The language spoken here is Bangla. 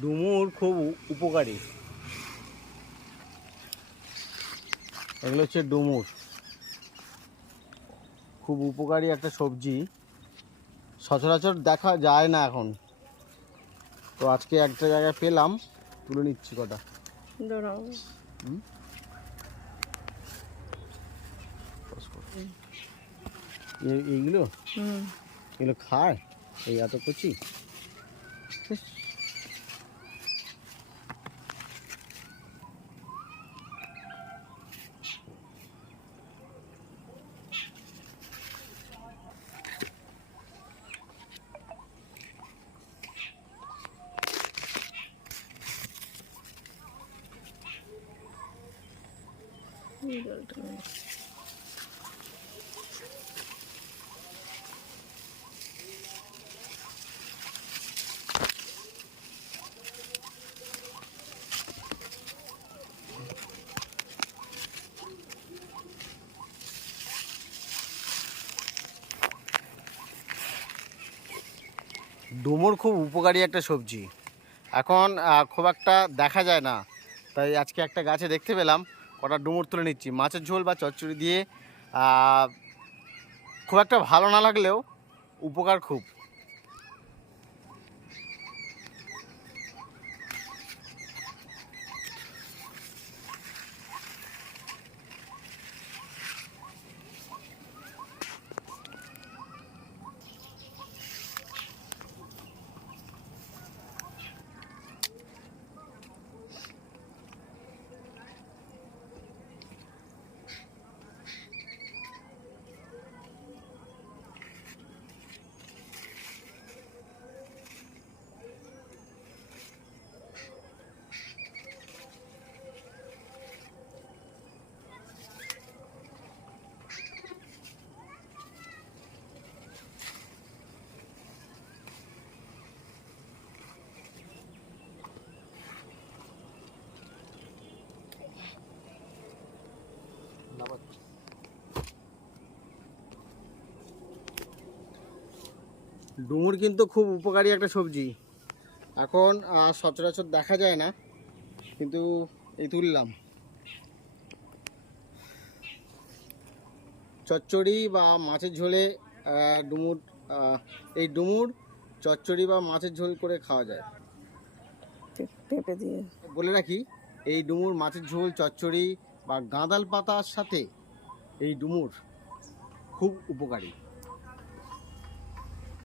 ডুমুর খুব উপকারী। এগুলো হচ্ছে ডুমুর। খুব উপকারী একটা সবজি। সচরাচর দেখা যায় না এখন। তো আজকে একটা জায়গায় পেলাম তুলে নিচ্ছি কটা। এইগুলো হুম এগুলো খায় এই এত কচি এই জলটা ডুমুর খুব উপকারী একটা সবজি। এখন খুব একটা দেখা যায় না। তাই আজকে একটা গাছে দেখতে পেলাম, কটা ডুমুর তুলে নিচ্ছি। মাছের ঝোল বা চচ্চড়ি দিয়ে খুব একটা ভালো না লাগলেও উপকার খুব। ডুমুর কিন্তু খুব উপকারী একটা সবজি। এখন সচরাচর দেখা যায় না কিন্তু এই তুললাম। চচ্চড়ি বা মাছের ঝোলে ডুমুর এই ডুমুর চচ্চড়ি বা মাছের ঝোল করে খাওয়া যায়। পেঁপে দিয়ে। বলে রাখি এই ডুমুর মাছের ঝোল চচ্চড়ি বা গাঁদাল পাতার সাথে এই ডুমুর খুব উপকারী।